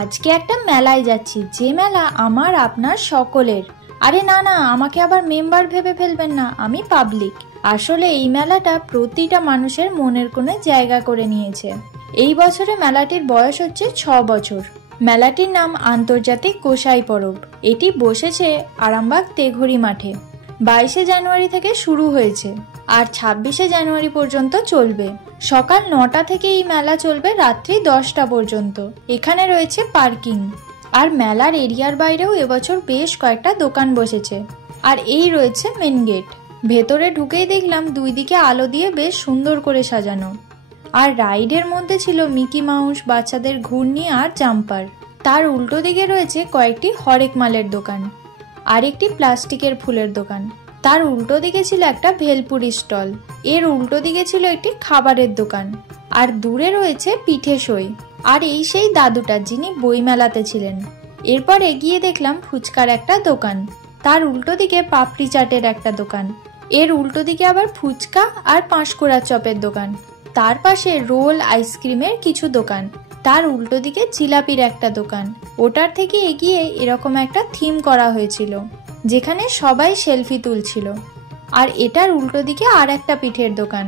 আজকে একটা মেলায় যাচ্ছি, যে মেলা আমার আপনার সকলের। আরে না না, আমাকে আবার মেম্বার ভেবে ফেলবেন না, আমি পাবলিক। আসলে এই মেলাটা প্রতিটা মানুষের মনের কোণে জায়গা করে নিয়েছে। এই বছরে মেলাটির বয়স হচ্ছে 6 বছর। মেলাটির নাম আন্তর্জাতিক গোসাই পরব। এটি বসেছে আরামবাগ তেঘরি মাঠে। 22শে জানুয়ারি থেকে শুরু হয়েছে আর 26শে জানুয়ারি পর্যন্ত চলবে। সকাল 9টা থেকে এই মেলা চলবে রাত্রি 10টা পর্যন্ত। এখানে রয়েছে পার্কিং। আর মেলার এরিয়ার বাইরেও এবছর বেশ কয়েকটা দোকান বসেছে। আর এই রয়েছে মেন গেট। ভেতরে ঢুকেই দেখলাম দুই দিকে আলো দিয়ে বেশ সুন্দর করে সাজানো। আর রাইডের মধ্যে ছিল মিকি মাউস, বাচ্চাদের ঘূর্ণি আর জাম্পার। তার উল্টো দিকে রয়েছে কয়েকটি হরেক মালের দোকান আর একটি প্লাস্টিকের ফুলের দোকান। তার উল্টো দিকে ছিল একটা ভেলপুরি স্টল। এর উল্টো দিকে ছিল একটি খাবারের দোকান। আর দূরে রয়েছে পিঠে সই। আর এই সেই দাদুটা যিনি বই মেলাতে ছিলেন। এরপর এগিয়ে দেখলাম ফুচকার একটা দোকান। তার উল্টো দিকে পাপড়ি চাটের একটা দোকান। এর উল্টো দিকে আবার ফুচকা আর পাঁশকুড়ার চপের দোকান। তার পাশে রোল, আইসক্রিমের কিছু দোকান। তার উল্টো দিকে জিলাপির একটা দোকান। ওটার থেকে এগিয়ে এরকম একটা থিম করা হয়েছিল যেখানে সবাই সেলফি তুলছিল। আর এটার উল্টো দিকে আর একটা পিঠের দোকান।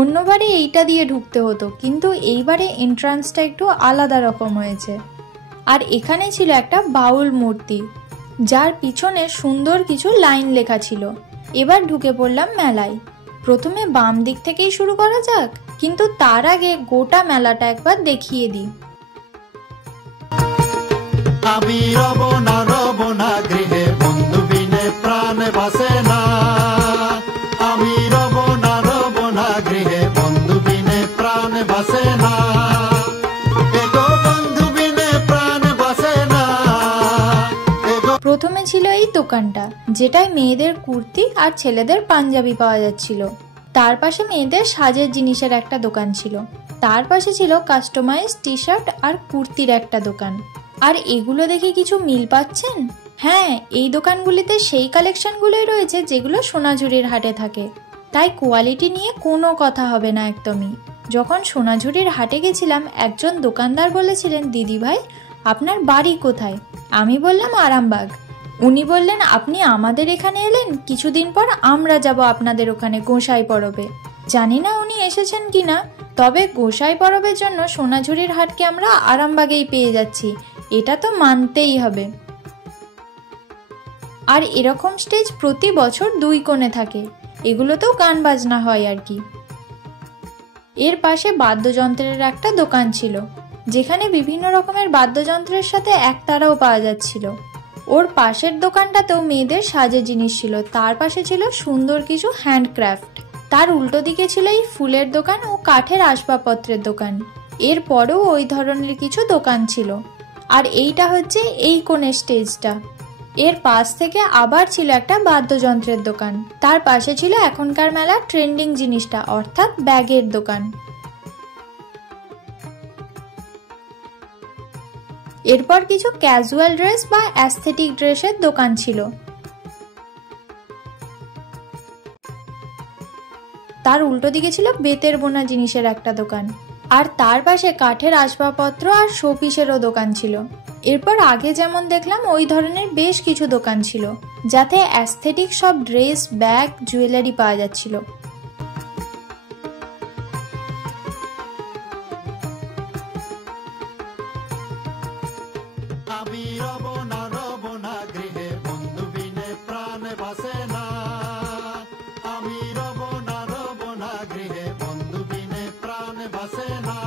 অন্যবারে এইটা দিয়ে ঢুকতে হতো, কিন্তু এইবারে এন্ট্রান্সটা একটু আলাদা রকম হয়েছে। আর এখানে ছিল একটা বাউল মূর্তি যার পিছনে সুন্দর কিছু লাইন লেখা ছিল। এবার ঢুকে পড়লাম মেলায়। প্রথমে বাম দিক থেকেই শুরু করা যাক, কিন্তু তার আগে গোটা মেলাটা একবার দেখিয়ে দিই। আমি রব না গৃহে, বন্ধু বিনে প্রাণ বাসে না। আমি রব না গৃহে, বন্ধু বিনে প্রাণ বাসে না। এগো বন্ধু বিনে প্রাণ বাসে না। প্রথমে ছিল এই দোকানটা, যেটায় মেয়েদের কুর্তি আর ছেলেদের পাঞ্জাবি পাওয়া যাচ্ছিল। তার পাশে মেয়েদের সাজের জিনিসের একটা দোকান ছিল। তার পাশে ছিল কাস্টমাইজ টি শার্ট আর কুর্তির একটা দোকান। আর এগুলো দেখে কিছু মিল পাচ্ছেন? হ্যাঁ, এই দোকানগুলিতে সেই কালেকশনগুলোই রয়েছে যেগুলো সোনাঝুরির হাটে থাকে। তাই কোয়ালিটি নিয়ে কোনো কথা হবে না একদমই। যখন সোনাঝুরির হাটে গেছিলাম, একজন দোকানদার বলেছিলেন, দিদি ভাই আপনার বাড়ি কোথায়? আমি বললাম আরামবাগ। উনি বললেন, আপনি আমাদের এখানে এলেন, কিছুদিন পর আমরা যাব আপনাদের ওখানে গোসাই পরবে। জানি না উনি এসেছেন কিনা, তবে গোসাই পরবের জন্য সোনাঝুরির হাটকে আমরা আরামবাগেই পেয়ে যাচ্ছি, এটা তো মানতেই হবে। আর এরকম স্টেজ প্রতি বছর 2 কোণে থাকে। এগুলোতেও গান বাজনা হয় আর কি। এর পাশে বাদ্যযন্ত্রের একটা দোকান ছিল, যেখানে বিভিন্ন রকমের বাদ্যযন্ত্রের সাথে একতারাও পাওয়া যাচ্ছিল। ওর পাশের দোকানটাতেও মেয়েদের সাজের জিনিস ছিল। তার পাশে ছিল সুন্দর কিছু হ্যান্ডক্রাফট। তার উল্টো দিকে ছিল এই ফুলের দোকান ও কাঠের আসবাবপত্রের দোকান। এরপরেও ওই ধরনের কিছু দোকান ছিল। আর এইটা হচ্ছে এই কোণের স্টেজটা। এর পাশ থেকে আবার ছিল একটা বাদ্যযন্ত্রের দোকান। তার পাশে ছিল এখনকার মেলা ট্রেন্ডিং জিনিসটা, অর্থাৎ ব্যাগের দোকান। এরপর কিছু ক্যাজুয়াল ড্রেস বা অ্যাস্থেটিক ড্রেসের দোকান ছিল। তার উল্টো দিকে ছিল বেতের বোনা জিনিসের একটা দোকান। আর তার পাশে কাঠের আসবাবপত্র আর শোপিসেরও দোকান ছিল। এরপর আগে যেমন দেখলাম ওই ধরনের বেশ কিছু দোকান ছিল, যাতে অ্যাস্থেটিক সব ড্রেস, ব্যাগ, জুয়েলারি পাওয়া যাচ্ছিল। আমি রব না গৃহে, বন্ধু বিনে প্রাণ বাসে না। আমি রব না গৃহে, বন্ধু বিনে প্রাণ বাসে না।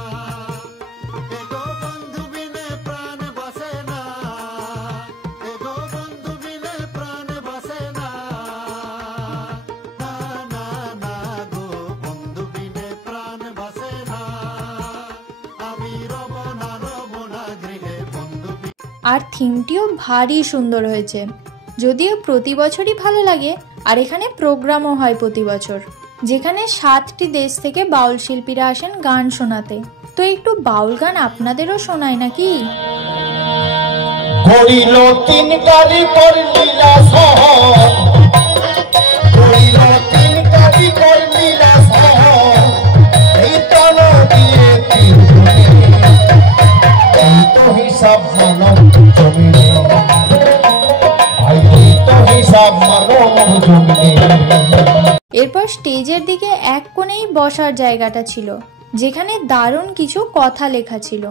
এগো বন্ধু বিনে প্রাণ বাসে না। এগো বন্ধু বিনে প্রাণ বাসে না। না না না গো, বন্ধু বিনে প্রাণ বাসে না। আমি রব না গৃহে, বন্ধু। আর থিমটিও ভারী সুন্দর হয়েছে। যদিও প্রতি বছরই ভালো লাগে। আর এখানে প্রোগ্রামও হয় প্রতি বছর, যেখানে 7টি দেশ থেকে বাউল শিল্পীরা আসেন গান শোনাতে। তো একটু বাউল গান আপনাদেরও শোনায় নাকি? করিল 3 কারিগর লীলা সহ, করিল 3 কারিগর লীলা সহ, এই তন দিয়ে 3 গুণে, এই তো হিসাব মানব জমিনে আইলি তো হিসাব মানব জমিনে। এরপর স্টেজের দিকে এক কোণেই বসার জায়গাটা ছিল, যেখানে দারুণ কিছু কথা লেখা ছিল।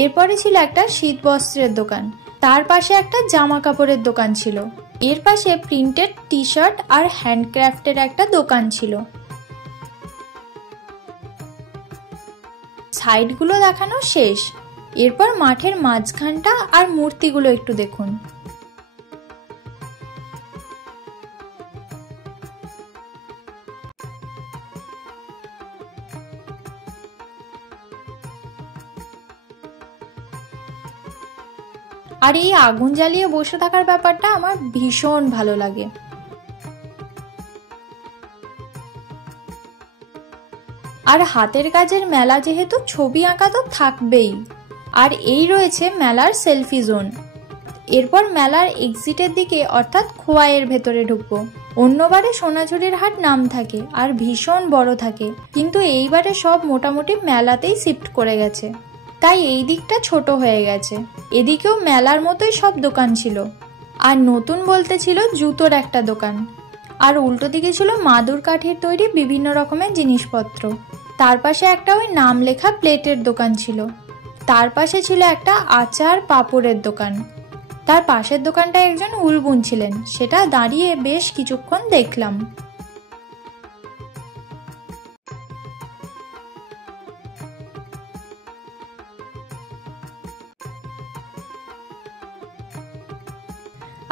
এরপরে ছিল একটা শীত বস্ত্রের দোকান, তার পাশে একটা জামা কাপড়ের দোকান ছিল, এর পাশে প্রিন্টেড টি শার্ট আর হ্যান্ডক্রাফটের একটা দোকান ছিল। সাইডগুলো দেখানো শেষ, এরপর মাঠের মাঝখানটা আর মূর্তিগুলো একটু দেখুন। আর এই আগুন জ্বালিয়ে বসে থাকার ব্যাপারটা আমার ভীষণ ভালো লাগে। আর হাতের কাজের মেলা যেহেতু ছবি আঁকা তো থাকবেই। আর এই রয়েছে মেলার সেলফি জোন। এরপর মেলার এক্সিটের দিকে অর্থাৎ খোয়াইয়ের ভেতরে ঢুকবো। অন্যবারে সোনাঝুরির হাট নাম থাকে আর ভীষণ বড় থাকে, কিন্তু এইবারে সব মোটামুটি মেলাতেই শিফট করে গেছে, তাই এই দিকটা ছোট হয়ে গেছে। এদিকেও মেলার মতোই সব দোকান ছিল, আর নতুন বলতে ছিল জুতোর একটা দোকান, আর উল্টো দিকে ছিল মাদুর কাঠের তৈরি বিভিন্ন রকমের জিনিসপত্র। তার পাশে একটা ওই নাম লেখা প্লেটের দোকান ছিল, তার পাশে ছিল একটা আচার পাঁপড়ের দোকান। তার পাশের দোকানটায় একজন উল বুনছিলেন, সেটা দাঁড়িয়ে বেশ কিছুক্ষণ দেখলাম।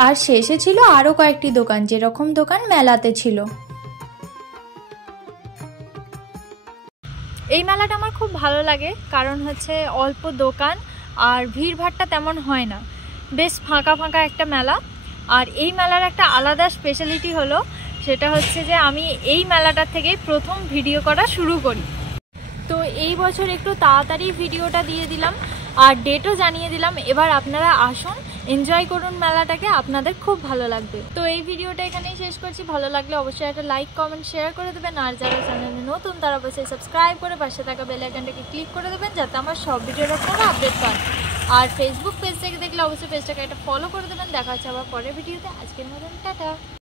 আর শেষে ছিল আরো কয়েকটি দোকান, যেরকম দোকান মেলাতে ছিল। এই মেলাটা আমার খুব ভালো লাগে, কারণ হচ্ছে অল্প দোকান আর ভিড়ভাড়টা তেমন হয় না, বেশ ফাঁকা ফাঁকা একটা মেলা। আর এই মেলার একটা আলাদা স্পেশালিটি হলো, সেটা হচ্ছে যে আমি এই মেলাটার থেকেই প্রথম ভিডিও করা শুরু করি। তো এই বছর একটু তাড়াতাড়ি ভিডিওটা দিয়ে দিলাম আর ডেটও জানিয়ে দিলাম। এবার আপনারা আসুন, এনজয় করুন মেলাটাকে, আপনাদের খুব ভালো লাগবে। তো এই ভিডিওটা এখানেই শেষ করছি। ভালো লাগলে অবশ্যই একটা লাইক কমেন্ট শেয়ার করে দেবেন, আর যারা চ্যানেলে নতুন তারা অবশ্যই সাবস্ক্রাইব করে পাশে থাকা বেল আইকনটাকে ক্লিক করে দেবেন, যাতে আমার সব ভিডিওর আপনারা আপডেট পান। আর ফেসবুক পেজ থেকে দেখলে অবশ্যই পেজটাকে একটা ফলো করে দেবেন। দেখা হচ্ছে আবার পরের ভিডিওতে। আজকের মতন টাটা।